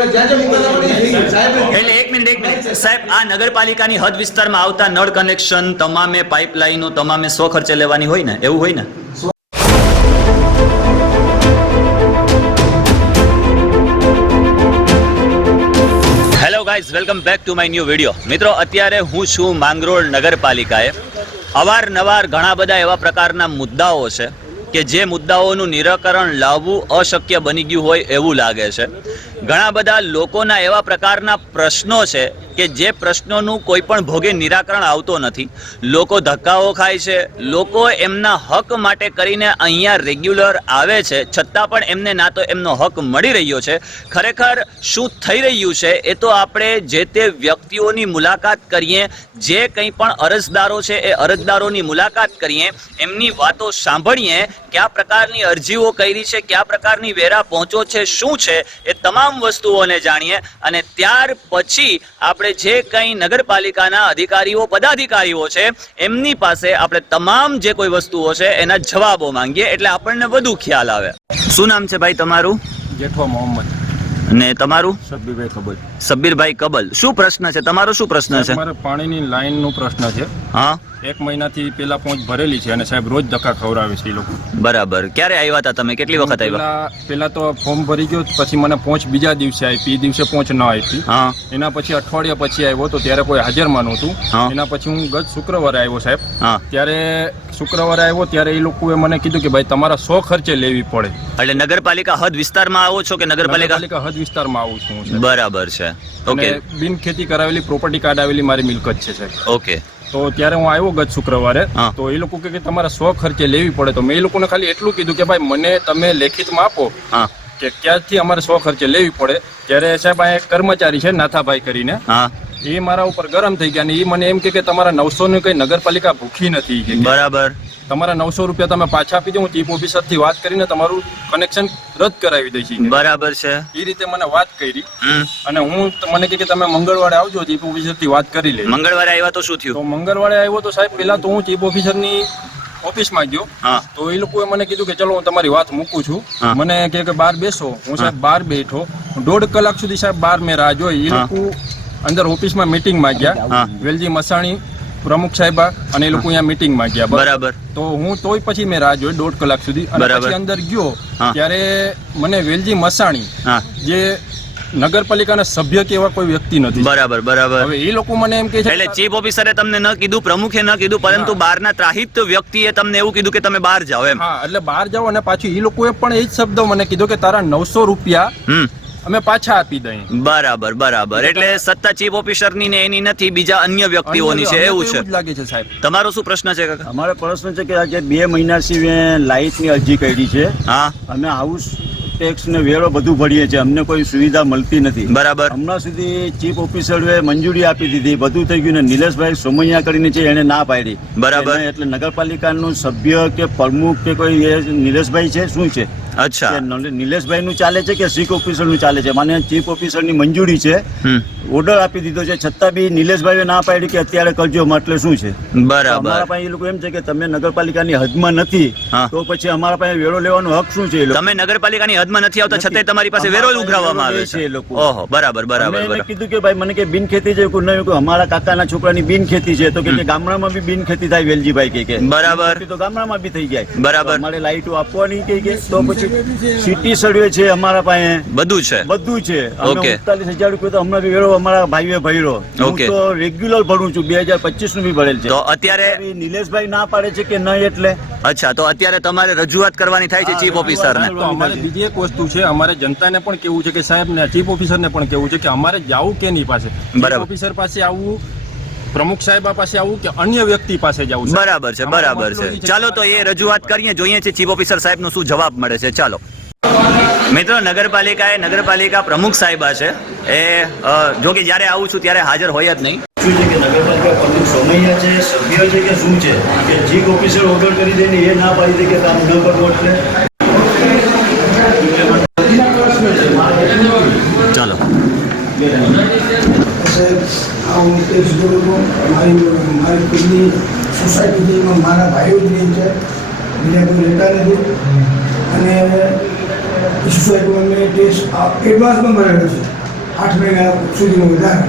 એટલે એક મિનિટ સાહેબ, આ નગરપાલિકાની હદ વિસ્તારમાં આવતા નળ કનેક્શન તમામે પાઇપલાઇનો તમામે સ્વખર્ચે લેવાની હોય ને, એવું હોય ને? Hello guys, welcome back to my new video. મિત્રો, અત્યારે હું છું માંગરોળ નગરપાલિકાએ. અવારનવાર ઘણા બધા એવા પ્રકારના મુદ્દાઓ છે કે જે મુદ્દાઓનું નિરાકરણ લાવવું અશક્ય બની ગયું હોય એવું લાગે છે. ઘણા બધા લોકોના એવા પ્રકારના પ્રશ્નો છે કે જે પ્રશ્નોનું કોઈ પણ ભોગે નિરાકરણ આવતો નથી. લોકો ધક્કાઓ ખાય છે, લોકો એમના હક માટે કરીને અહીંયા રેગ્યુલર આવે છે, છતાં પણ એમને ના તો એમનો હક મળી રહ્યો છે. ખરેખર શું થઈ રહ્યું છે એ તો આપણે જે તે વ્યક્તિઓની મુલાકાત કરીએ, જે કંઈ પણ અરજદારો છે એ અરજદારોની મુલાકાત કરીએ, એમની વાતો સાંભળીએ, કયા પ્રકારની અરજીઓ કરી છે, કયા પ્રકારની વેરા પહોંચો છે, શું છે એ તમામ વસ્તુઓને જાણીએ અને ત્યાર પછી આપણે જે કંઈ નગરપાલિકાના અધિકારીઓ પદાધિકારીઓ છે એમની પાસે આપણે તમામ જે કોઈ વસ્તુઓ છે એના જવાબો માંગીએ, એટલે આપણને વધુ ખ્યાલ આવે. શું નામ છે ભાઈ તમારું? જેઠવા મોહમ્મદ. ને તમારું? શબ્બીરભાઈ કબલ. શબ્બીરભાઈ કબલ. શું પ્રશ્ન છે તમારો? શું પ્રશ્ન છે? મારે પાણીની લાઈનનો પ્રશ્ન છે. હા, 1 મહિનાથી પેલા પહોંચ ભરેલી છે અને સાહેબ રોજ ધક્કા ખવડાવે છે એ લોકો. બરાબર. ક્યારે આવ્યા હતા તમે? કેટલી વખત આવ્યા? પેલા તો ફોર્મ ભરી ગયો, પછી મને પહોંચ બીજા દિવસે આપી, એ દિવસે પહોંચ ન આપી. હા. એના પછી અઠવાડિયા પછી આવ્યો તો ત્યારે કોઈ હાજરમાં નહોતું. એના પછી હું ગત શુક્રવારે આવ્યો સાહેબ. ત્યારે શુક્રવારે આવ્યો ત્યારે એ લોકોએ મને કીધું કે ભાઈ તમારા 100 ખર્ચે લેવી પડે. એટલે નગરપાલિકા હદ વિસ્તારમાં આવો છો કે નગરપાલિકા હદ વિસ્તારમાં આવું છું? બરાબર છે. ઓકે. બિન ખેતી કરાવેલી પ્રોપર્ટી કાર્ડ આવેલી મારી મિલકત છે સાહેબ. ઓકે. તો ત્યારે હું આવ્યો ગત શુક્રવારે, તો એ લોકો કે તમારા 100 ખર્ચે લેવી પડે. તો મેં એ લોકોને ખાલી એટલું કીધું કે ભાઈ મને તમે લેખિતમાં આપો કે ક્યાંથી અમારે 100 ખર્ચે લેવી પડે. ત્યારે સાહેબ આ એક કર્મચારી છે નાથાભાઈ કરીને, એ મારા ઉપર ગરમ થઈ ગયા અને એ મને એમ કે તમારા 900 ની કઈ નગરપાલિકા ભૂખી નથી. બરાબર. તમારા 900 રૂપિયા તમે પાછા આપી દો, હું ચીફ ઓફિસર થી વાત કરીને તમારું કનેક્શન રદ કરાવી દઈશ. બરાબર છે. એ રીતે મને વાત કરી અને હું મને કે તમે મંગળવારે આવજો, ચીફ ઓફિસર થી વાત કરી લે. મંગળવારે આવ્યા તો શું થયું? તો મંગળવારે આવ્યો તો સાહેબ પેલા તો હું ચીફ ઓફિસર ની ઓફિસમાં ગયો, તો એ લોકોએ મને કીધું કે ચલો હું તમારી વાત મૂકું છું. મને કે બહાર બેસો. હું સાહેબ બહાર બેઠો, 1.5 કલાક સુધી સાહેબ બહાર મેં રાહ જોઈ. એ લોકો અંદર ઓફિસમાં મીટિંગમાં ગયા, વેલજી મસાણી પ્રમુખ સાહેબ અને એ લોકો અહીંયા મીટિંગમાં ગયા. બરાબર. તો હું તોય પછી મેં રાહ જોઈ 1.5 કલાક સુધી અને પછી અંદર ગયો ત્યારે મને વેલજી મસાણી જે નગરપાલિકાના સભ્ય કે એવા કોઈ વ્યક્તિ નથી. બરાબર. બરાબર. હવે એ લોકો મને એમ કે છે એટલે ચીફ ઓફિસરે તમને ન કીધું, પ્રમુખે ન કીધું, પરંતુ બહારના ત્રાહિત વ્યક્તિએ તમને એવું કીધું કે તમે બહાર જાઓ એમ. હા, એટલે બહાર જાઓ અને પાછું એ લોકોએ પણ એ જ શબ્દ મને કીધો કે તારા 900 રૂપિયા અમે પાછા આપી દઈએ. બરાબર. બરાબર. એટલે સત્તા ચીફ ઓફિસર ની ને એની નથી, બીજા અન્ય વ્યક્તિઓની છે એવું છે. લાગે છે સાહેબ. તમારો શું પ્રશ્ન છે કાકા? અમારો પ્રશ્ન છે કે આજે 2 મહિનાથી મેં લાઇટની અરજી કરી છે. હા. અમે હાઉસ ટેક્સ ને વેરો બધું ભરીએ છીએ, અમને કોઈ સુવિધા મળતી નથી. બરાબર. હમણાં સુધી ચીફ ઓફિસરે મંજૂરી આપી દીધી, બધું થઈ ગયું ને નિલેશભાઈ સોમૈયા કરીને છે એને ના પાડી. બરાબર. એટલે નગરપાલિકાનું સભ્ય કે પ્રમુખ કે કોઈ એ નિલેશભાઈ છે શું છે? અચ્છા. નિલેશભાઈ નું ચાલે છે કે ચીફ ઓફિસર નું ચાલે છે? માને ચીફ ઓફિસર ની મંજૂરી છે, ઓર્ડર આપી દીધો છે, છતાં બી નિલેશભાઈએ ના પાડી કે અત્યારે કરજો. એટલે શું છે? બરાબર. અમારા પાસે એ લોકો એમ છે કે તમે નગરપાલિકાની હદમાં નથી તો પછી અમારા પાસે વેરો લેવાનો હક શું છે? તમે નગરપાલિકાની હદમાં નથી આવતા છતાંય તમારી પાસે વેરો ઉઘરાવવામાં આવે છે એ લોકો. ઓહો. બરાબર. બરાબર. મેં કીધું કે ભાઈ મને કે બિન ખેતી છે કોઈ નહીં, અમારા કાકાના છોકરાની બિન ખેતી છે તો કે ગામડામાં બી બિન ખેતી થાય વેલજીભાઈ કે. બરાબર. તો ગામડામાં બી થઈ જાય. બરાબર. અમારે લાઈટો આપવાની કે તો પછી સિટી સર્વે છે અમારા પાસે, બધું છે. 48,000 રૂપિયા તો હમણાં વેરો અમારા ભાઈએ ભર્યો. હું તો રેગ્યુલર ભરું છું, 2025 નું બી ભરેલ છે. તો અત્યારે નિલેશભાઈ ના પાડે છે કે નહીં એટલે. અચ્છા, તો અત્યારે તમારે રજૂઆત કરવાની થાય છે ચીફ ઓફિસર ને? તો અમારે બીજી એક વસ્તુ છે, અમારે જનતાને પણ કેવું છે કે સાહેબ ને ચીફ ઓફિસર ને પણ કેવું છે કે અમારે જવું કેની પાસે? ચીફ ઓફિસર પાસે આવવું, પ્રમુખ સાહેબ પાસે આવું કે અન્ય વ્યક્તિ પાસે જવું? બરાબર છે. બરાબર છે. ચાલો તો એ રજૂઆત કરીએ, જોઈએ છે ચીફ ઓફિસર સાહેબ નો શું જવાબ મળે છે. ચાલો મિત્રો, નગરપાલિકા પ્રમુખ સાહેબા છે એ જો કે જ્યારે આવું છું ત્યારે હાજર હોય જ નહીં. શું છે કે નગરપાલિકા પ્રમુખ સોમૈયા છે, સભ્ય છે કે શું છે કે ચીફ ઓફિસર ઓર્ડર કરી દે ને એ ના પાડી દે કે કામ ન કરવું એટલે. ચાલો. મારી ખુદની સોસાયટીમાં મારા ભાઈઓ જ રહે છે, બીજા કોઈ રહેતા નથી અને સોસાયટીમાં મેં ટેક્સ એડવાન્સમાં ભરેલો છે. 8 મહિના સુધીનું વધારે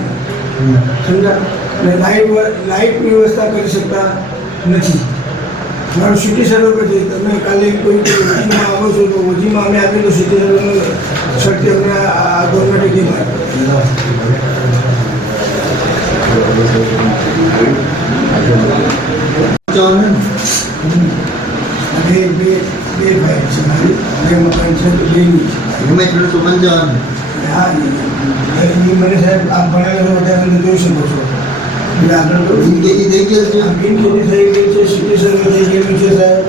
સમજા. અને લાઇટની વ્યવસ્થા કરી શકતા નથી. મારું સિટી સર્વે છે, તમે કાલે કોઈ ઓજીમાં આવો છો તો ઓજીમાં અમે આપેલું સિટી સર્વેનું સર્ટી અમને આ ગવર્મેન્ટે કીધું. બે ભાઈ છે મારી, 2 મકાન છે તો 2ની છે. હા, એ મને સાહેબ આપ ભણેલા વધારે જોઈ શકો છો. એટલે આગળ તો બિનખેતી થઈ ગઈ છે, સિટી સર્વે થઈ ગયેલું છે સાહેબ.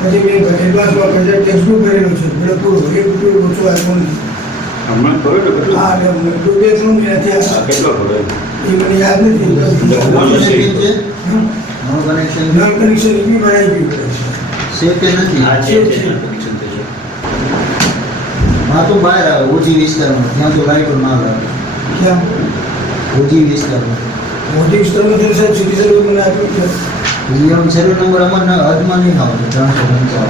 પછી મેં એડવાન્સમાં બધા ટેક્સ બી ભરેલો છે, એટલે પૂરો 1 રૂપિયો ઓછો આવ્યો નથી. હા, એટલે 2-3 મહિનાથી એ મને યાદ નથી. નલ કનેક્શન એ બી બનાવી પડે છે. તો બહાર આવે ઓછી વિસ્તારમાં, ત્યાં તો લાઈટો ના લાગે. ક્યાં ઓછી વિસ્તારમાં મોટી વિસ્તારમાં છે સાહેબ, સિટી સર્વે મને આપ્યું છે. નિયમ સર્વે નંબર અમારના હાથમાં નહીં આવે 355.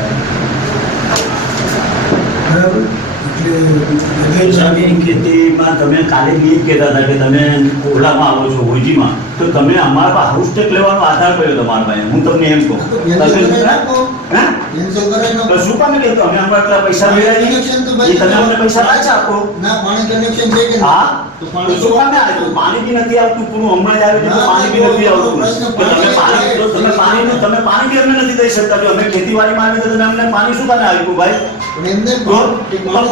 બરાબર. જમીન ખેતીમાં તમે કાલે બી જ કહેતા હતા કે તમે ઓલામાં આવો છો ઓજીમાં, તો તમે અમારા પાસે હાઉસ ટેક લેવાનો આધાર કર્યો તમારા પાસે. હું તમને એમ કહું તો શું કામ કે અમે અમારા પૈસા મેળવ્યા તમે અમને પૈસા પાછા આપો. ના, પાણી કનેક્શન છે કે હા, તો શું કામ આવ્યું? પાણી બી નથી આવતું, પૂરું હમણાં જ આવ્યું છે તો પાણી બી નથી આવતું. તમે પાણી બી અમને નથી દઈ શકતા. જો અમે ખેતીવાડીમાં આવીએ તો તમે અમને પાણી શું કામ આપ્યું ભાઈ?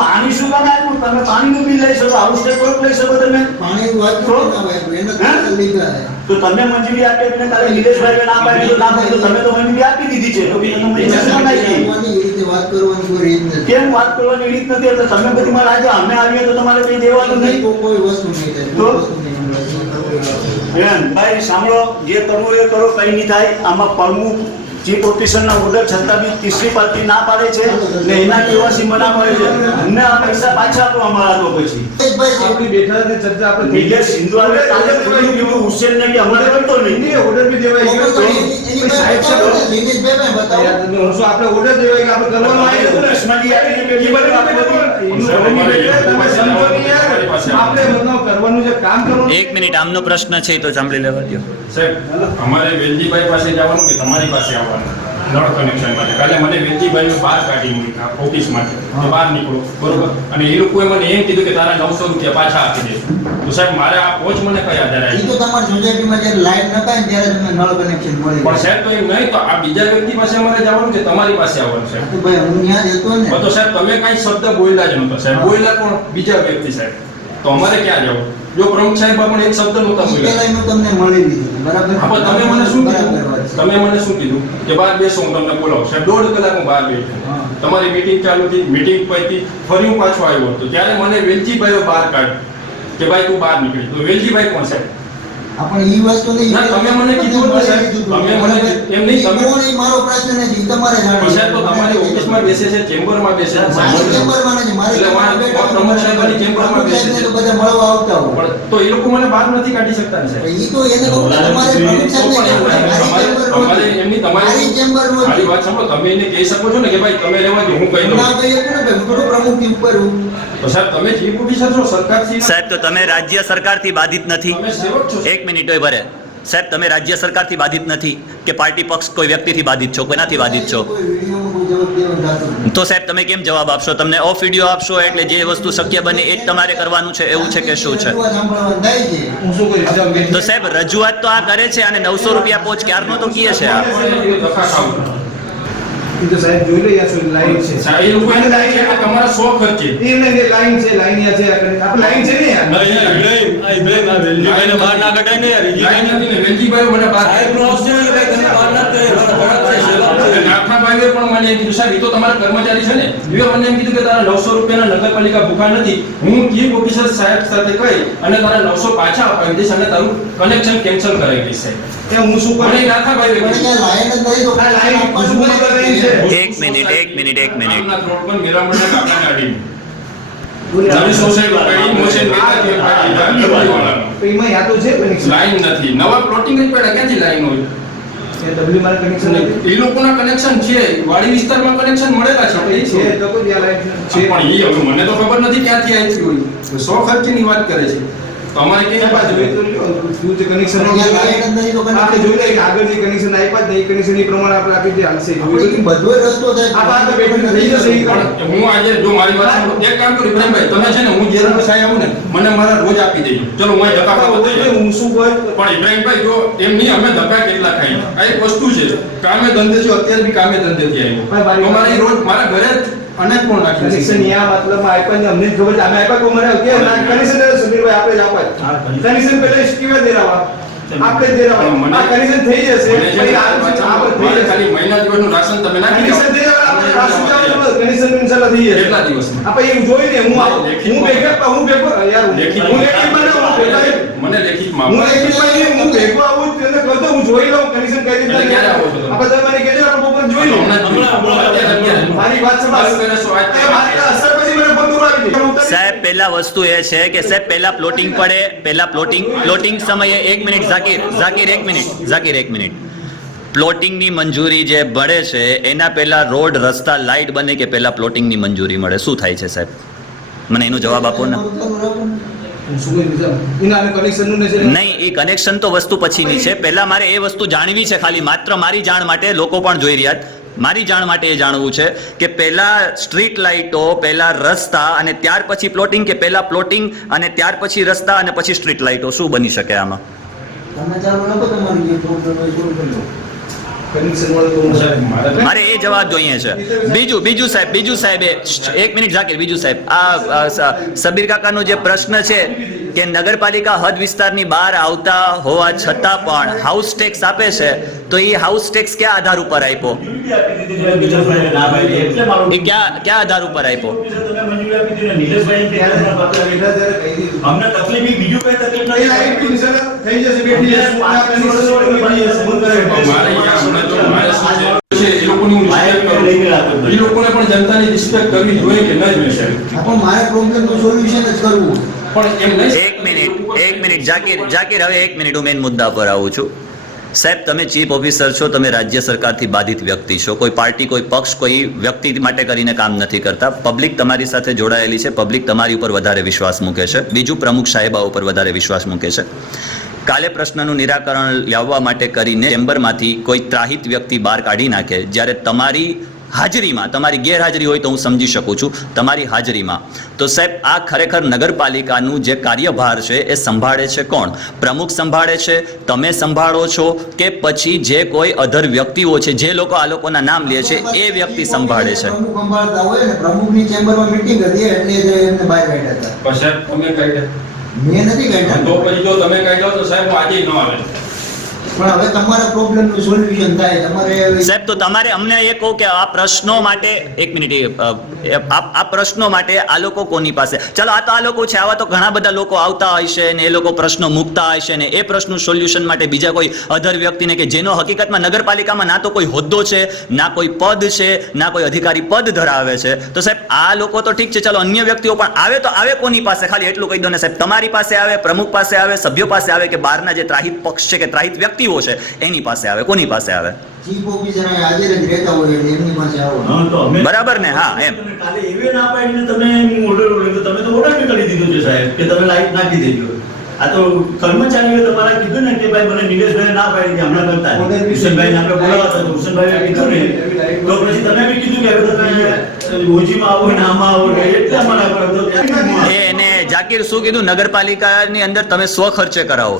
પાણી શું કામ આપ્યું? તમે પાણીનું બિલ લઈ શકો, હાઉસ ટેક લઈ શકો તમે. પાણી વાત કરો લીધા તો તમે મંજૂરી આપી ને તારે નિલેશભાઈ ના પાડી તો ના પાડી તો તમે તો મંજૂરી આપી દીધી છે. તો પછી તમે શું કામ આવી? વાત કરવાની કોઈ રીત નથી. કેમ વાત કરવાની રીત નથી? એટલે તમે બધી માં રાજા, અમે આવીએ તો તમારે કઈ દેવાનું નહીં. કોઈ વસ્તુ નહીં થાય. ભાઈ સાંભળો, જે કરવું એ કરો, કઈ નહીં થાય. આમાં પ્રમુખ ચીફ ઓફિસરના ઓર્ડર છતાં બી તીસરી પાર્ટી ના પાડે છે ને એના કેવાસી મના પડે છે. અમને આ પૈસા પાછા આપો અમારા. તો પછી આપણી બેઠાની ચર્ચા આપણે નિલેશ સિંધુ આવે કાલે પૂરું કીધું હુસેન ને કે અમારે કરતો નહીં. ઓર્ડર બી દેવાય ગયો તો સાહેબ છે યાર, તમે વર્ષો આપણે ઓર્ડર દેવાય કે આપણે કરવાનું આવ્યું હતું ને ઉસ્માની આવી કે કી બને આપણે મતલબ કરવાનું છે, કામ કરવાનું. 1 મિનિટ, આમનો પ્રશ્ન છે તો સાંભળી લેવા દો. સાહેબ, અમારે વેલજીભાઈ પાસે જવાનું કે તમારી પાસે આવવાનું નળ કનેક્શન માટે? કાલે મને વેલજીભાઈ બહાર કાઢી મૂક્યા ઓફિસમાંથી, તો બહાર નીકળો બરોબર, અને એ લોકોએ મને એમ કીધું કે તારા 900 રૂપિયા પાછા આપી દેશું. તો સાહેબ, મારે આ પહોંચ મને કઈ આધાર ઈ આવી? તો તમારી સોસાયટીમાં જ્યારે લાઈટ નખાય ને ત્યારે તમને નળ કનેક્શન મળી પણ સાહેબ તો એમ નહીં, તો આ બીજા વ્યક્તિ પાસે અમારે જવાનું કે તમારી પાસે આવવાનું છે? તો ભાઈ હું ત્યાં જતો ને તો સાહેબ તમે કઈ શબ્દ બોલ્યા જ નતો સાહેબ. બોલ્યા કોણ? બીજા વ્યક્તિ સાહેબ. તો અમારે ક્યાં જવું? જો પ્રમુખ સાહેબ પણ એક શબ્દ નહોતા બોલ્યા. પેલા એનું તમને મળી લીધું બરાબર. હા, તમે મને શું કીધું? બરાબર વાત છે. તમે મને શું કીધું કે બહાર બેસો, હું તમને બોલાવું. સાહેબ 1.5 કલાક હું બહાર બેઠો. હા. તમારી મીટિંગ ચાલુ થઈ, મીટિંગ પતી, ફરી હું પાછો આવ્યો હતો. ત્યારે મને વેલજીભાઈઓ બહાર કાઢ્યો કે ભાઈ તું બહાર નીકળી. તો વેલજીભાઈ કોણ સાહેબ? આપણે ઈ વસ્તુ નહીં. ના, તમે મને કીધું હતું સાહેબ. તમે મને એમ નહીં, તમે ઈ મારો પ્રશ્ન નથી, ઈ તમારે પણ જાણવું. સાહેબ તો તમારી ઓફિસમાં બેસે છે, ચેમ્બરમાં બેસે છે. મારી ચેમ્બરમાં નથી, મારી એટલે વાં પ્રમુખ સાહેબની ચેમ્બરમાં બેસે છે. તો બધા મળવા આવતા હોય. પણ તો એ લોકો મને બહાર નથી કાઢી શકતા ને સાહેબ. ઈ તો એને કહું કે તમારે પ્રમુખ સાહેબને કહેવું પડે. તમારે એમની મારી ચેમ્બરમાં મારી વાત સાંભળો, તમે એને કહી શકો છો ને કે ભાઈ તમે રહેવા દો, હું કહી દઉં. ના કહી શકું ને ભાઈ, હું થોડો પ્રમુખથી ઉપર હું. તો સાહેબ તમે ચીફ ઓફિસર છો સરકારથી, સાહેબ તો તમે રાજ્ય સરકારથી બાધિત નથી. તમે સેવક છો. 1 મિનિટ હોય ભરે. સાહેબ તમે રાજ્ય સરકારથી બાધિત નથી કે પાર્ટી પક્ષ કોઈ વ્યક્તિથી બાધિત છો, કોઈનાથી બાધિત છો? કોઈ વિડીયોમાં કોઈ જવાબ દેવાનું થતું નથી. તો સાહેબ તમે કેમ જવાબ આપશો? તમને ઓફ વિડીયો આપશો એટલે જે વસ્તુ શક્ય બને એ જ તમારે કરવાનું છે, એવું છે કે શું છે? રજૂઆત સાંભળવાનું થાય છે. હું શું કરીશ સાહેબ? તો સાહેબ રજૂઆત તો આ કરે છે અને 900 રૂપિયા પોચ ક્યારનો તો કીએ છે આ. ધક્કા ખાવ. ઈ તો સાહેબ જોઈ લઈએ શું લાઈન છે. સાહેબ, એ લોકો એને લાગે કે તમારા 100 ખર્ચે. એમને જે લાઈન છે, લાઈન યા છે આપણે લાઈન છે ને યાર. લાઈન નથી ને, વેલજીભાઈ મને બહાર નાથાભાઈએ પણ મને એમ કીધું, સાહેબ એ તો તમારા કર્મચારી છે ને, એ મને એમ કીધું કે તારા 900 રૂપિયાના નગરપાલિકા ભૂખા નથી, હું ચીફ ઓફિસર સાહેબ સાથે કહી અને તારા 900 પાછા અપાવી દઈશ અને તારું કનેક્શન કેન્સલ કરાવી દઈશ સાહેબ. એ હું શું કરું? મને નાથાભાઈએ પણ કીધું. ત્યાં લાઈન જ નથી તો આ લાઈન આપવાનું શું કરી રહી છે? 1 minute, 1 minute, 1 minute. Ramnath road પર મીરામણના કાકાને અડીને. બોલે નવી સોસાયટી પડી, મોશન મેકાતી પડી, તો એમાં યા તો છે connection. લાઈન નથી, નવા પ્લોટિંગ જ પડ્યા, ક્યાંથી લાઈન હોય? એ ડબલ્યુ મારે કનેક્શન નથી. એ લોકોના કનેક્શન છે, વાડી વિસ્તારમાં કનેક્શન મળેલા છે. એ છે તો કોઈ આ લાઈટ છે પણ એ હવે મને તો ખબર નથી ક્યાંથી આવી હોય. 100 ખર્ચની વાત કરે છે. તો અમારે કઈ બાજુ શું છે કનેક્શન આપણે જોઈ લઈએ કે આગળ જે કનેક્શન આપ્યા જ નહીં, એ કનેક્શન એ પ્રમાણે આપણે આપી દે હાલશે. બધો રસ્તો થાય આ તો બેઠું થઈ જશે. પણ હું આજે જો મારી વાત સાંભળો, એક કામ કરું પ્રેમભાઈ, તમે છે ને હું જે રંગ સાય આવું ને મને મારા રોજ આપી દેજો. ચલો હું અહીં ધક્કા ખાતો થઈ જાઉં. હું શું કહું પણ ઇબ્રાહીમભાઈ જો એમ નહીં, અમે ધક્કા કેટલા ખાઈ. આ એક વસ્તુ છે, કામે ધંધે છે, અત્યારે બી કામે ધંધેથી આવ્યો તો મારે રોજ મારા ઘરે અનેક કોણ નાખી કનેક્શન યા મતલબ આપ્યા ને અમને જ ખબર છે. અમે આપ્યા તો મને કે ના કનેક્શન સમીરભાઈ આપણે જ આપાય. કનેક્શન પહેલા સ્ટીવે દેરાવા આપણે જ દેરાવા. આ કનેક્શન થઈ જશે પછી આપણે થઈ જશે. ખાલી મહિના દિવસનું રાશન તમે નાખી કનેક્શન દેરાવા આપણે રાશન દેવાનું કનેક્શન ઇન્શાલ્લાહ થઈ જશે. કેટલા દિવસમાં આપણે એવું જોઈને હું ભેગો યાર હું લેખિતમાં મને લેખિતમાં હું ભેગો આવું તેને કહો હું જોઈ લઉં કનેક્શન કઈ રીતે ક્યારે આવો છો તમે? આપણે તમે કહેજો આપણે બપોર જોઈ લઉં. મારી વાત સમજ મારી અસર પછી મને બંધ ઉડાવી દે. સાહેબ પહેલા વસ્તુ એ છે કે સાહેબ પહેલા પ્લોટિંગ પડે, પહેલા પ્લોટિંગ સમયે 1 મિનિટ ઝાકીર 1 મિનિટ પ્લોટિંગની મંજૂરી જે મળે છે એના પહેલા રોડ રસ્તા લાઇટ બને કે પહેલા પ્લોટિંગની મંજૂરી મળે? શું થાય છે સાહેબ, મને એનો જવાબ આપો ને. નહીં, એ કનેક્શન તો વસ્તુ પછીની છે. પહેલા મારે એ વસ્તુ જાણવી છે, ખાલી માત્ર મારી જાણ માટે, લોકો પણ જોઈ રહ્યા, મારી જાણ માટે એ જાણવું છે કે પહેલા સ્ટ્રીટ લાઇટો, પહેલા રસ્તા અને ત્યાર પછી પ્લોટિંગ, કે પહેલા પ્લોટિંગ અને ત્યાર પછી રસ્તા અને પછી સ્ટ્રીટ લાઇટો? શું બની શકે આમાં? તમે ચાલુ રાખો તમારી જે પ્રોબ્લેમ હોય શરૂ કરી લો. મારે એ જવાબ જોઈએ છે. બીજું સાહેબ 1 મિનિટ ઝાકીર, બીજું સાહેબ, આ સબીર કાકાનો જે પ્રશ્ન છે કે નગરપાલિકા હદ વિસ્તારની બહાર આવતા હોવા છતાં પણ હાઉસ ટેક્સ આપે છે, તો એ હાઉસ ટેક્સ કયા આધાર ઉપર આપ્યો? એ કયા આધાર ઉપર આપ્યો? અમને તકલીફ બીજું કઈ તકલીફ એ લાઈટ બી ઇન્શાલ્લાહ થઈ જશે. બેઠી જશે. આ કનેક્શન એ લોકોને પણ જનતાની રિસ્પેક્ટ કરવી જોઈએ કે ન જોઈએ? પણ મારે પ્રોબ્લેમનું સોલ્યુશન જ કરવું. પણ એમ નહીં. એક મિનિટ ઝાકીર, હવે 1 મિનિટ હું મેન મુદ્દા પર આવું છું. સાહેબ, તમે ચીફ ઓફિસર છો, તમે રાજ્ય સરકારથી બાધિત વ્યક્તિ છો. કોઈ પાર્ટી, કોઈ પક્ષ, કોઈ વ્યક્તિ માટે કરીને કામ નથી કરતા. પબ્લિક તમારી સાથે જોડાયેલી છે, પબ્લિક તમારી ઉપર વધારે વિશ્વાસ મૂકે છે. બીજું, પ્રમુખ સાહેબા ઉપર વધારે વિશ્વાસ મૂકે છે. કાલે પ્રશ્નનું નિરાકરણ લાવવા માટે કરીને ચેમ્બરમાંથી કોઈ ત્રાહિત વ્યક્તિ બહાર કાઢી નાખે, જ્યારે તમારી હાજરીમાં, તમારી ગેરહાજરી હોય તો હું સમજી શકું છું, તમારી હાજરીમાં, તો સાહેબ આ ખરેખર નગરપાલિકાનું જે કાર્યભાર છે એ સંભાળે છે કોણ? પ્રમુખ સંભાળે છે, તમે સંભાળો છો, કે પછી જે કોઈ અધર વ્યક્તિઓ છે, જે લોકો આ લોકોના નામ લે છે એ વ્યક્તિ સંભાળે છે? પ્રમુખ સંભાળતા હોય ને, પ્રમુખની ચેમ્બરમાં મીટિંગ હતી એટલે એમને બહાર કાઢ્યા હતા. પણ સાહેબ તમે કાઢ્યા? મેં નથી કાઢ્યા. તો પછી જો તમે કાઢ્યો તો સાહેબ આજે ન આવે. પણ હવે તમારા પ્રોબ્લેમનું સોલ્યુશન થાય. તમારે સાહેબ, તો તમારે અમને એ કહો કે આ પ્રશ્નો માટે 1 મિનિટ, આ પ્રશ્નો માટે આ લોકો કોની પાસે? ચાલો, આ તો આ લોકો છે, આવા તો ઘણા બધા લોકો આવતા હશે ને એ લોકો પ્રશ્નો મૂકતા હશે ને એ પ્રશ્નનું સોલ્યુશન માટે બીજા કોઈ અધર વ્યક્તિને, કે જેનો હકીકતમાં નગરપાલિકામાં ના તો કોઈ હોદ્દો છે, ના કોઈ પદ છે, ના કોઈ અધિકારી પદ ધરાવે છે, તો સાહેબ આ લોકો તો ઠીક છે, ચાલો અન્ય વ્યક્તિઓ પણ આવે તો આવે કોની પાસે? ખાલી એટલું કહી દો ને સાહેબ, તમારી પાસે આવે, પ્રમુખ પાસે આવે, સભ્યો પાસે આવે, કે બહારના જે ત્રાહિત પક્ષ છે કે ત્રાહિત વ્યક્તિઓ છે એની પાસે આવે? કોની પાસે આવે? ચીફ ઓફિસર હાજર જ રહેતા હોય એટલે એમની પાસે આવો. બરાબર ને? હા, એમ. કાલે એવે ના પાડીને તમે ઓર્ડર તમે તો ઓર્ડર બી કરી દીધો છે સાહેબ કે તમે લાઈટ નાખી દેજો. આ તો કર્મચારીઓ તમારા કીધું ને કે ભાઈ મને નિલેશભાઈ ના પાડી દે હમણાં કરતા હુસેનભાઈને આપણે બોલાવતા તો હુસેનભાઈએ કીધું ને, તો પછી તમે બી કીધું કે હવે તમે ઓજીમાં આવો ને આમાં આવો ને એટલે અમારા પર તો એને ઝાકીર શું કીધું? નગરપાલિકાની અંદર તમે સ્વ ખર્ચે કરાવો.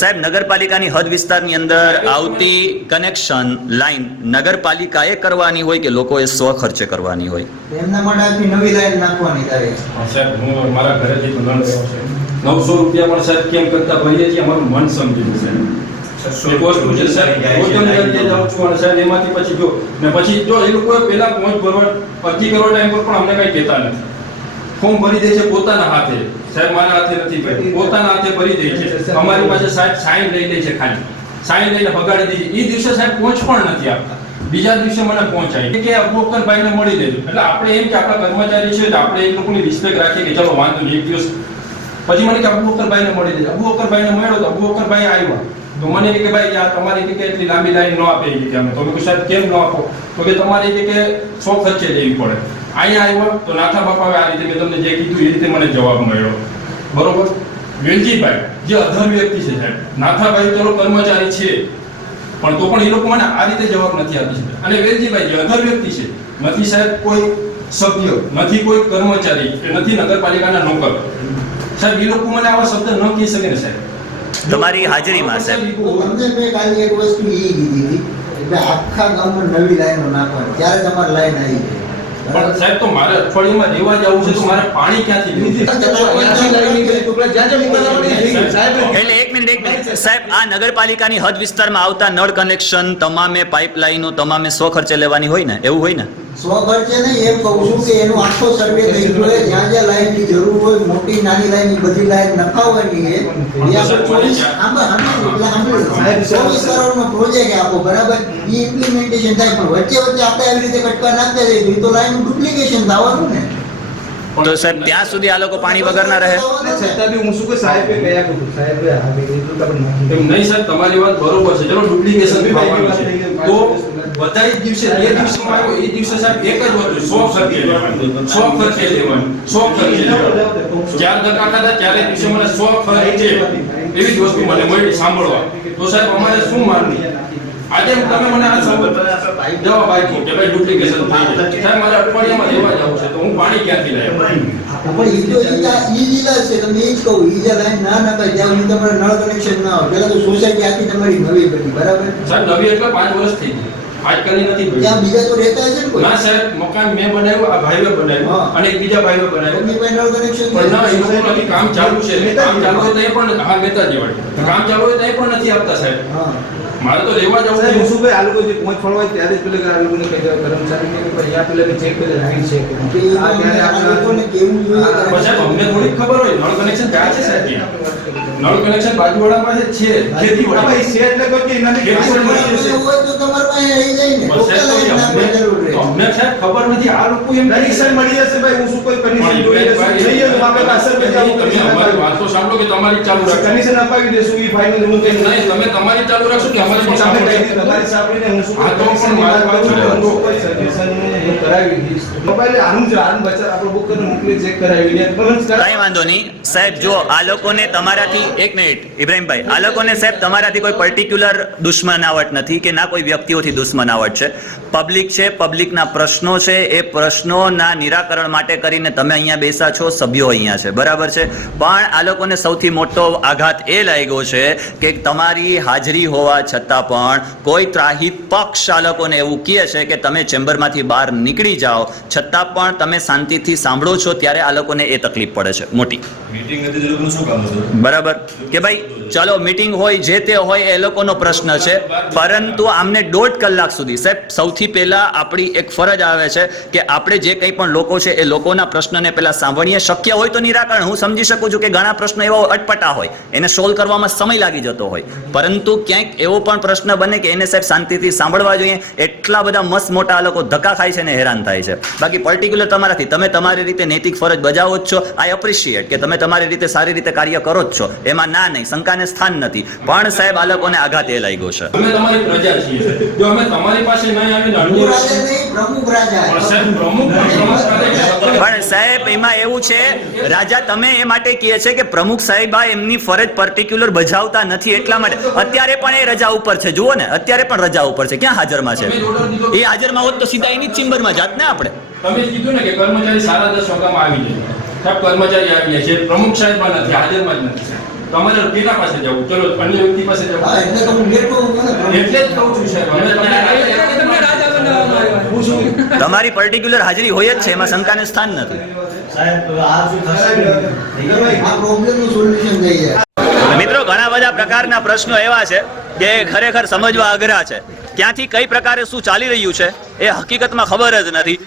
સાહેબ, નગરપાલિકાની હદ વિસ્તારની અંદર આવતી કનેક્શન લાઈન નગરપાલિકાએ કરવાની હોય કે લોકોએ સ્વ ખર્ચે કરવાની હોય? એમના માટે આખી નવી લાઈન નાખવાની થાય. સાહેબ, હું મારા ઘરેથી તો નળ લેવો છે. 900 રૂપિયા પણ સાહેબ કેમ કરતા ભરીએ છીએ, અમારું મન સમજી જશે. એક વસ્તુ છે સાહેબ, ભોજન કરીએ જાઉં છું અને સાહેબ એમાંથી પછી જો ને પછી જો એ લોકોએ પહેલા પહોંચ ભરવા અરજી કરવા ટાઈમ પર પણ અમને કંઈ કહેતા નથી. ફોર્મ ભરી દે છે પોતાના હાથે, સાહેબ મારા હાથે નથી ભરી, પોતાના હાથે ભરી દે છે. અમારી પાસે સાહેબ સાઈન લઈ લે છે, ખાલી સાઈન લઈને ભગાડી દે છે. એ દિવસે સાહેબ પહોંચ પણ નથી આપતા. બીજા દિવસે મને પહોંચાય કે અબુબકરભાઈને મળી દેજો. એટલે આપણે એમ કે આપણા કર્મચારી છે એટલે આપણે એ લોકોની રિસ્પેક્ટ રાખીએ કે ચલો વાંધો નહીં, એક દિવસ પછી મને કે અબુબકરભાઈને મળી દેજો. અબુબકરભાઈને મળ્યો તો અબુબકરભાઈ આવ્યા, તો મને કે ભાઈ આ તમારી કે એટલી લાંબી લાઈન ન આપે કે અમે તો મેં સાહેબ કેમ ન આપો તો કે તમારી કે 100 ખર્ચે લેવી પડે. અહીંયા આવ્યો તો નાથા બાપાએ આ રીતે મેં તમને જે કીધું એ રીતે મને જવાબ મળ્યો. બરોબર. વેલજીભાઈ જે અધર વ્યક્તિ છે સાહેબ, નાથાભાઈ ચલો કર્મચારી છે પણ તો પણ એ લોકો મને આ રીતે જવાબ નથી આપી શકતા. અને વેલજીભાઈ જે અધર વ્યક્તિ છે, નથી સાહેબ કોઈ સભ્ય, નથી કોઈ કર્મચારી, નથી નગરપાલિકાના નોકર, સાહેબ એ લોકો મને આવા શબ્દ ન કહી શકે ને સાહેબ તમારી હાજરીમાં સાહેબ. તમને મેં કાલે એક વસ્તુ એ કીધી હતી એટલે આખા ગામમાં નવી લાઈનો નાખવાની, ત્યારે તમારી લાઈન આવી જાય. પણ સાહેબ તો મારે અઠવાડિયામાં રહેવા જવું છે તો મારે પાણી ક્યાંથી એટલે એક મિનિટ સાહેબ, આ નગરપાલિકાની હદ વિસ્તારમાં આવતા નળ કનેક્શન તમામે પાઇપલાઇનો તમામે સ્વખર્ચે લેવાની હોય ને, એવું હોય ને? સ્વખર્ચે નહીં, એમ કહું છું કે એનો આખો સર્વે થઈ ગયો છે. જ્યાં જ્યાં લાઈનની જરૂર હોય, મોટી નાની લાઈન બધી લાઈન નખાવવાની છે. ₹24 કરોડનો પ્રોજેક્ટ આપો, બરાબર, એ ઇમ્પ્લિમેન્ટેશન થાય, પણ વચ્ચે વચ્ચે આપણે આવી રીતે કટકા નાખતા જઈએ તો લાઈનનું ડુપ્લિકેશન થવાનું ને. તો સાહેબ ત્યાં સુધી આ લોકો પાણી વગરના રહે? છતાં બી હું શું કે સાહેબે કયા કીધું, સાહેબે હા કીધું તો પણ એમ નહીં સાહેબ, તમારી વાત બરોબર છે. ચલો ડુપ્લિકેશન થવાનું છે તો બધા જ દિવસે એ દિવસમાં આવ્યો એ દિવસે સાહેબ એક જ વસ્તુ 100 ખર્ચે લેવાનું, 100 ખર્ચે લેવાનું, 100 ખર્ચે લેવાનું. ચાર ધક્કા ખાધા ત્યારે દિવસે મને 100 ખર્ચે એવી જ વસ્તુ મને મળી સાંભળવા. તો સાહેબ અમારે શું માનવું? આજે તમે મને આ જવાબ આપ્યો કે ભાઈ ડુપ્લિકેશન થઈ જાય, સાહેબ મારે અઠવાડિયામાં રહેવા જવું છે તો હું પાણી ક્યાંથી લઈ પણ ઈ તો ઈલા છે, તમને એ જ કહું, ઈ જે લાઈન ના નખાય ત્યાં સુધી તમારે નળ કનેક્શન ના હોય. પેલા તો સોસાયટી આખી તમારી નવી બની, બરાબર? સાહેબ નવી એટલે 5 વર્ષ થઈ ગઈ, આજકાલની નથી બની. ત્યાં બીજા તો રહેતા હશે ને કોઈ? ના સાહેબ, મકાન મેં બનાવ્યું, આ ભાઈઓ બનાવ્યું અને એક બીજા ભાઈઓ બનાવ્યું. એમની પાસે નળ કનેક્શન પણ ના, એ લોકો નથી, કામ ચાલુ છે, કામ ચાલુ હોય તો એ પણ હા મહેતા જેવાડી કામ ચાલુ હોય તો એ પણ નથી આપતા સાહેબ. હા, મારે તો લેવા જવું સાહેબ છે. હું શું કે આ લોકો જે પહોંચ ફળવાય ત્યારે જ પેલે આ લોકોને કઈ કર્મચારી કે ભાઈ આ પેલે ચેક કરે લાઈન છે કે કે ઈ આ ત્યારે આ આપણે લોકોને કેવું જોઈએ કે પણ સાહેબ અમને થોડી ખબર હોય નળ કનેક્શન ક્યાં છે સાહેબ? નળ કનેક્શન બાજુવાળા પાસે છે, ખેતીવાડી ભાઈ છે એટલે કોઈ કે નથી ખેતીવાડી એવું હોય તો તમારી પાસે આવી જાય ને. પણ સાહેબ ટોટલ લાઈન નાખવાની જરૂર રહે. તો અમને સાહેબ ખબર નથી, આ લોકો એમ કહે છે. કનેક્શન મળી જશે ભાઈ, હું શું કોઈ કનેક્શન જોઈ જશે જઈએ તો આપણે અસર તમે અમારી વાત તો સાંભળો કે તમારી ચાલુ રાખો. કનેક્શન અપાવી દેશું ઈ ફાઇનલ હું કે નહીં, તમે તમારી ચાલુ રાખશો કે અમારી પણ સામે સાંભળો? તમારી સાંભળીને હું શું આ તો પણ મારી વાત છે. સજેશન હું કરાવી દઈશ. મોબાઈલ આનું જ આનું બચાવ આપણે બુક કરીને મોકલી ચેક કરાવી દે કઈ વાંધો નહીં સાહેબ. જો આ લોકોને તમારાથી, એક મિનિટ ઇબ્રાહીમભાઈ, આ લોકોને સાહેબ તમારાથી કોઈ પર્ટિક્યુલર દુશ્મનાવટ નથી કે ના કોઈ વ્યક્તિઓથી દુશ્મનાવટ છે. પબ્લિક છે, પબ્લિકના પ્રશ્નો છે, એ પ્રશ્નોના નિરાકરણ માટે કરીને તમે અહીંયા બેસા છો, સભ્યો અહીંયા છે, બરાબર છે. પણ આ લોકોને સૌથી મોટો આઘાત એ લાગ્યો છે કે તમારી હાજરી હોવા છતાં પણ કોઈ ત્રાહિત પક્ષ આ લોકોને એવું કહે છે કે તમે ચેમ્બરમાંથી બહાર નીકળી જાઓ, છતાં પણ તમે શાંતિથી સાંભળો છો, ત્યારે આ લોકોને એ તકલીફ પડે છે મોટી. બરાબર કે ભાઈ ચલો મીટિંગ હોય જે તે હોય એ લોકોનો પ્રશ્ન છે, પરંતુ આમને 1.5 કલાક સુધી સાહેબ સૌથી પહેલા આપણી એક ફરજ આવે છે કે આપણે જે કંઈ પણ લોકો છે એ લોકોના પ્રશ્નને પહેલા સાંભળીએ. શક્ય હોય તો નિરાકરણ, હું સમજી શકું છું કે ઘણા પ્રશ્નો એવા અટપટા હોય, એને સોલ્વ કરવામાં સમય લાગી જતો હોય, પરંતુ ક્યાંક એવો પણ પ્રશ્ન બને કે એને સાહેબ શાંતિથી સાંભળવા જોઈએ. એટલા બધા મસ્ત મોટા આ લોકો ધક્કા ખાય છે ને હેરાન થાય છે. બાકી પર્ટિક્યુલર તમારાથી, તમે તમારી રીતે નૈતિક ફરજ બજાવો જ છો, આઈ એપ્રિશિએટ કે તમે તમારી રીતે સારી રીતે કાર્ય કરો જ છો, એમાં ના નહીં, શંકાને સ્થાન નથી. પણ સાહેબ આ લોકોને આઘાત એ લાગ્યો છે. અમે તમારી પ્રજા છીએ, જો અમે તમારી પાસે નહીં આવીને પ્રભુ રાજા નહીં, પ્રમુખ રાજા. પણ સાહેબ પ્રમુખ પણ સાહેબ એમાં એવું છે, રાજા તમે એ માટે કહે છે કે પ્રમુખ સાહેબ આ એમની ફરજ પર્ટિક્યુલર બજાવતા નથી એટલા માટે. અત્યારે પણ એ રજા ઉપર છે, જુઓ ને, અત્યારે પણ રજા ઉપર છે, ક્યાં હાજરમાં છે? એ હાજરમાં હોત તો સીધા એની જ ચેમ્બરમાં જાત ને આપણે. તમે કીધું ને કે કર્મચારી 10:30 વાગ્યામાં આવી જાય, સાહેબ કર્મચારી આવી જાય છે, પ્રમુખ સાહેબ નથી, હાજરમાં જ નથી. તમારે પેલા પાસે જવું, ચલો અન્ય વ્યક્તિ પાસે જવું. હા, એટલે તો હું લેટ કહું છું ને, એટલે જ કહું છું સાહેબ, અમે તમારી પર્ટિક્યુલર હાજરી હોય જ છે, એમાં શંકાને સ્થાન નથી. આ પ્રોબ્લેમનું સોલ્યુશન થઈ જાય. મિત્રો ઘણા બધા પ્રકારના પ્રશ્નો એવા છે કે ખરેખર સમજવા અઘરા છે. ક્યાંથી કઈ પ્રકારે શું ચાલી રહ્યું છે એ હકીકતમાં ખબર જ નથી.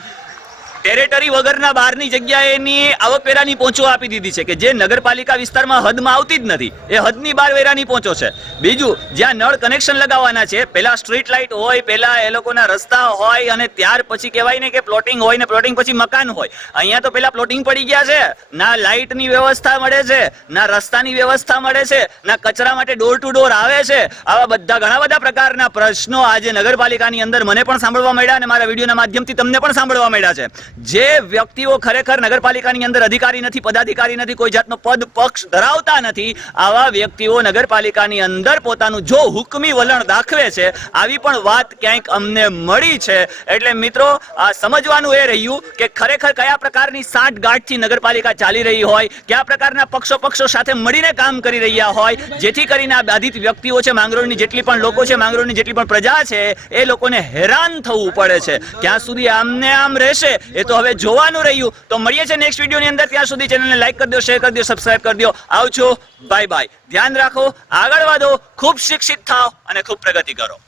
ટેરેટરી વગરના બહારની જગ્યાએ એની આવકવેરાની પહોંચો આપી દીધી છે કે જે નગરપાલિકા વિસ્તારમાં હદમાં આવતી જ નથી, એ હદની બહાર વેરાની પહોંચો છે. બીજું, જ્યાં નળ કનેક્શન લગાવવાના છે, પેલા સ્ટ્રીટ લાઇટ હોય, પેલા એ લોકોના રસ્તા હોય, અને ત્યાર પછી કહેવાય ને કે પ્લોટિંગ હોય ને પ્લોટિંગ પછી મકાન હોય. અહીંયા તો પેલા પ્લોટિંગ પડી ગયા છે, ના લાઇટની વ્યવસ્થા મળે છે, ના રસ્તાની વ્યવસ્થા મળે છે, ના કચરા માટે ડોર ટુ ડોર આવે છે. આવા બધા ઘણા બધા પ્રકારના પ્રશ્નો આજે નગરપાલિકાની અંદર મને પણ સાંભળવા મળ્યા અને મારા વિડીયોના માધ્યમથી તમને પણ સાંભળવા મળ્યા છે. જે વ્યક્તિઓ ખરેખર નગરપાલિકાની અંદર અધિકારી નથી, પદાધિકારી નથી, કોઈ જાતનો પદ પક્ષ ધરાવતા નથી, આવા વ્યક્તિઓ નગરપાલિકાની અંદર પોતાનું જો હુકમી વલણ દાખવે છે, આવી પણ વાત ક્યાંક અમને મળી છે. એટલે મિત્રો, આ સમજવાનું એ રહ્યું કે ખરેખર કયા પ્રકારની સાંઠગાંઠથી નગરપાલિકા ચાલી રહી હોય, કયા પ્રકારના પક્ષો સાથે મળીને કામ કરી રહ્યા હોય, જેથી કરીને આ બાધિત વ્યક્તિઓ છે, માંગરોળની જેટલી પણ લોકો છે, માંગરોળની જેટલી પણ પ્રજા છે, એ લોકોને હેરાન થવું પડે છે. ક્યાં સુધી આમને આમ રહેશે એ તો હવે જોવાનું રહ્યું. તો મળીએ છીએ નેક્સ્ટ વિડીયોની અંદર. ત્યાં સુધી ચેનલને લાઈક કરી દો, શેર કરી દો, સબસ્ક્રાઇબ કરી દો. આવજો, બાય બાય. ધ્યાન રાખો, આગળ વધો, ખૂબ શિક્ષિત થાઓ અને ખૂબ પ્રગતિ કરો.